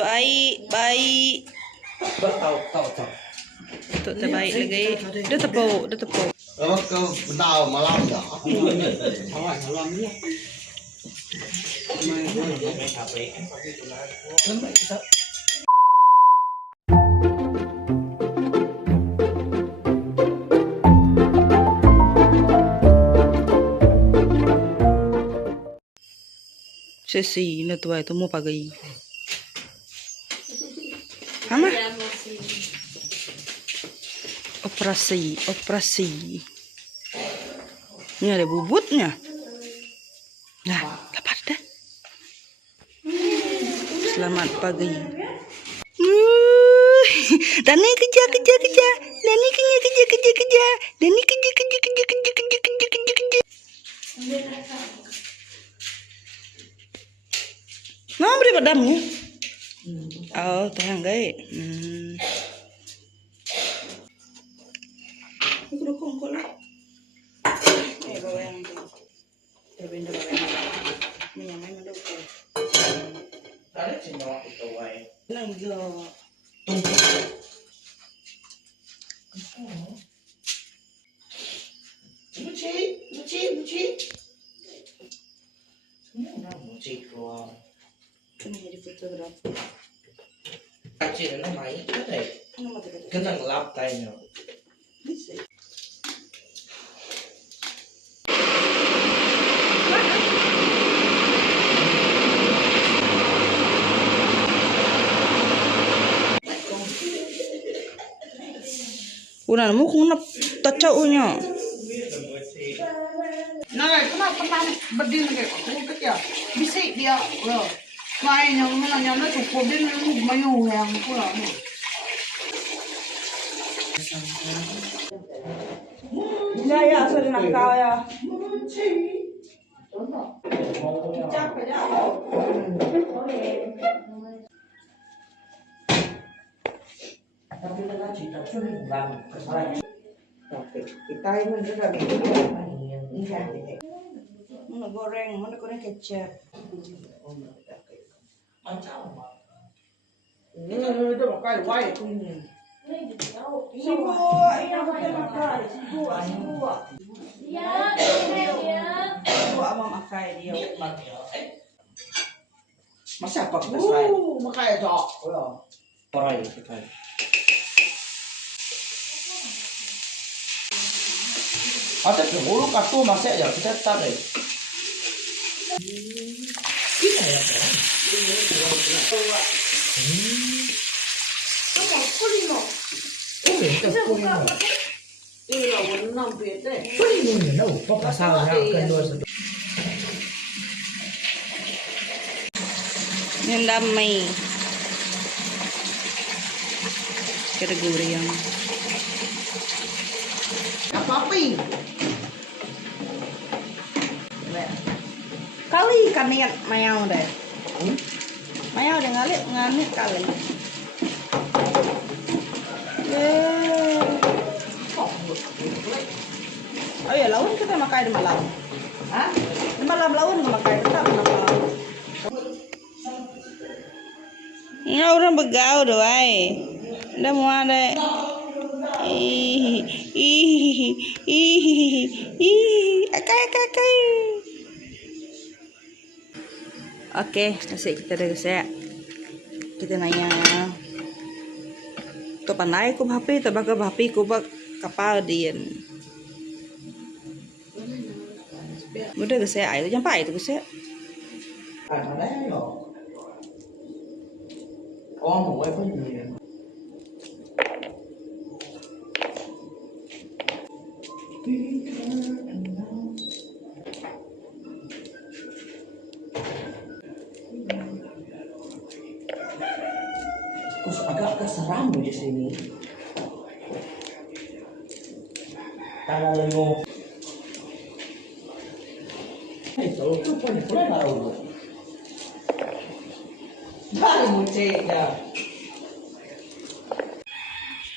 Tok air baik. Tahu. Tok terbaik lagi. Dah tepuk. Kau tahu malam dah. Sesi na tuai tu mau pagai. Hama? Operasi. Ini ada bubutnya. Nah, dapat dah. Selamat pagi. Dani kerja. Dani kerja. Dani kerja. Nah, beri padamnya. Oh, tahan guys. Aku dah kongkol lah. Bawa yang tu. Terbenda bawa yang. Minyak mana tu? Ada cendol itu wae. Lagi. Luci. Semua luci keluar. Kena jadi foto berapa? Kacil na mai katay. Ano matagal? Ganang lap tayo nyo. Bisa. Unan mo kung natachaunya. Nah, kenapa pernah berdiri kayak aku kerja? Bisa dia, lain yang mana yang nak cukup dia nunggu mayu yang kurang. Ya, asal nak kau ya. Tapi kita cerita cuma dalam kesalahan. Kita ini juga mana goreng kecap. Macam apa? Ini dia pakai white ini. Sibu, ini aku makan. Sibu. Ya. Sibu ama makan dia. Masa apa kita selain? Makai jok. Perai kita. Ada dulu kartu masih ya kita tarik. Ini ya kan? Kamu kulino. Kita kulino. Iya, warna beda. Kulino ni no. Pasalnya kedua satu. Yang damai. Kita goreng. Apa-apa? Kali ikan niat mayau deh. Mayau deh ngalit kali. Oh ya laun kita makai di malam. Hah? Di malam laun makai tetap malam. Ini orang begau doai. Udah mau ada. Akai. Oke, nasi kita dah selesai. Kita nanya. Tu pandai ku bhapi, tu baka bhapi ku bak kapal dian. Mudah selesai air tu jampai tu selesai. Ada đấy rồi. Con ngủ ấy có gì vậy? Agak seram di sini. Tangan lengo. Itu punya tahu. Dari munciknya.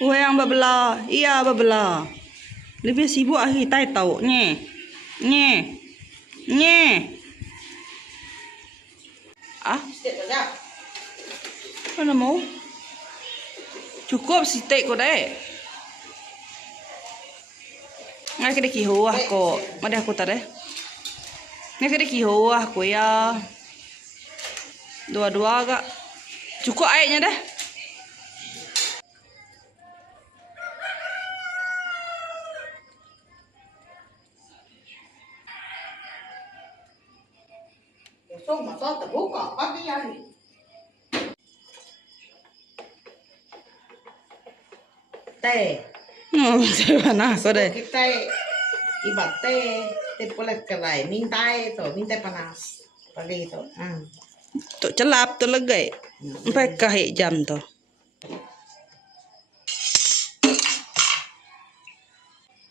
Yang bebelah, iya bebelah. Lebih sibuk akhir tai tahu nye. Ah, Mana mau? Cukup sitik ko deh. Ngai kede kiho aku, mana aku tadi? Ngai kede kiho aku ya. Dua-dua agak cukup airnya dah. Besok masa terbuka pagi hari. Teh. Macam mana aku deh? Kita ibat teh boleh kelai mintai tu mintai panas pagi tu. Tu celap tu legai. Sampai kahit jam tu.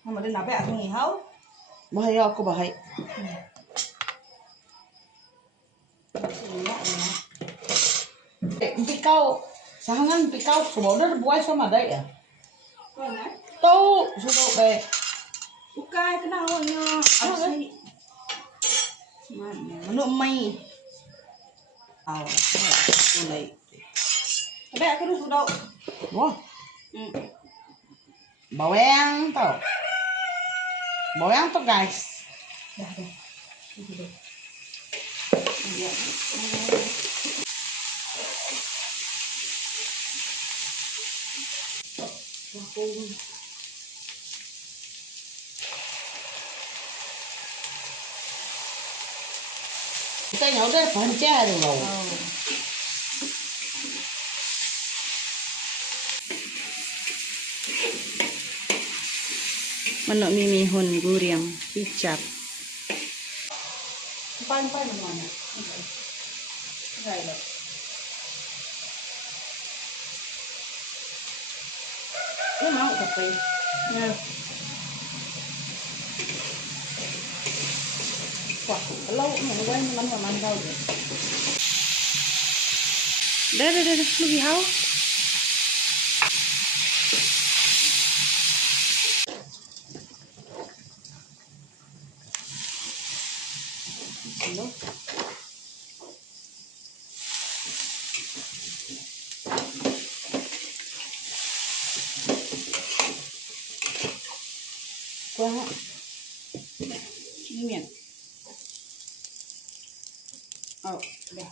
Nama dia nabe aku ngihau. Bahaya aku bahaya. Pikau sahangan pikau kemudian buai sama ada ya. Tahu sudah baik. Bukai kenal awaknya. Asli. Mana mai. Mulai. Tapi aku tu sudah. Wah. Bawang tau. Bawang tu guys. Kita nhậu đây phần cha được rồi. Manok mimihon guriang kicap. Pan mana? Ini mau kopi. Ya. Wah, lâu mà nó quay nó làm đâu vậy? Dah, lebih hau. Quá. Ini mian. Oh, dah.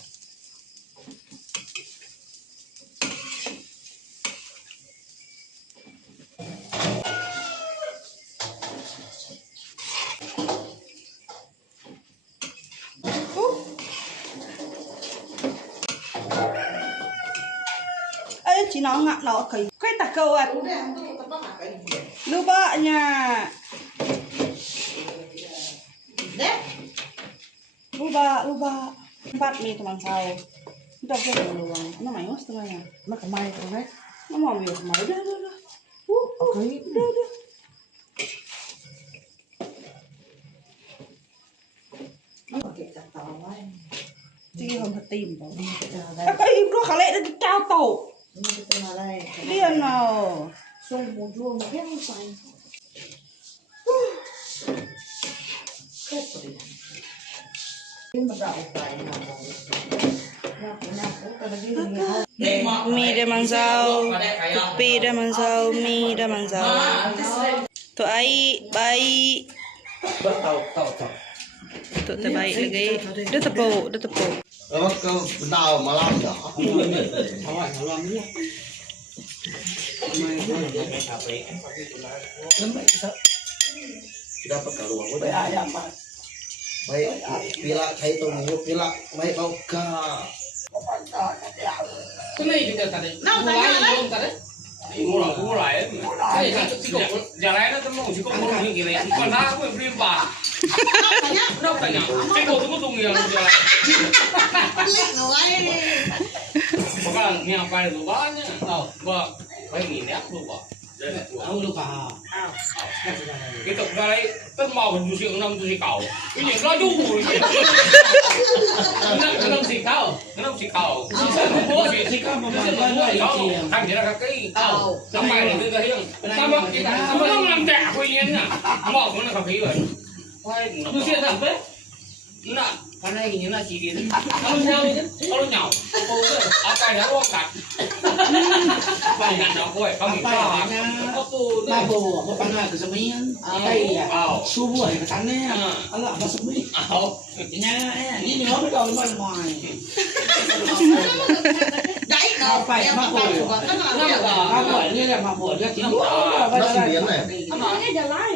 Chỉ nó ngạ nó cái tạc câu à. Lupa nya. Lupa. Empat nih teman saya. Udah ke luang. Nó mày ngos tengahnya. Nó có may không đấy? Nó mau biểu mày udah. Ok. Udah. Sige không thật tìm đâu. Cái im đó khả lệ nó trao tổ. Điên nào. Xoay một ruộng mà biết không phải. Nhưng mà đậu phải Mie dah mansau, kopi dah mansau, mie dah mansau. Tu air baik. Tahu. Tu terbaik lagi. Dah tepuk. Lepas kau tahu malam dah. Dapat kalau aku dah ayam. Baik, bila saya tu minggu bila baik kau ka. Cái này thì thật đấy. Nào tại nhà đấy. Mua lại. Cái này chỉ có giờ này nó tao mua chỉ có mua những cái này. Còn ra cũng riêng bà. Đâu tại nhà. Cái đồ tôi có dùng nhiều rồi. Có cái là nghe bài đồ bá nhá. Vâng. Phải nghỉ nét đồ bá. Tahu lupa. Cái tục ra đấy tất mò mình dùng năm tôi cầu. Cái gì lo du mùi. Cái năm xịt khao. Thành ra là cái tấm bài này tôi thấy sao mà làm trẻ quên nhá. Mỏ cũng là không khí rồi. Tôi xịt thật đấy. Nah, karena ini nasi gitu. Kalau nyau ini, kalau nyau, apa yang lo kat? Apa yang nyau kue? Kamu tahu? Apa? Mabo, apa panah kesemian? Ay, subuh ay katanya. Ala apa semi? Nya, ini mau kau mau. Đấy, nó phải mabo. Mabo, ini lah mabo. Dia tinggal. Nó xì biến này. Nó nói cái giờ lái.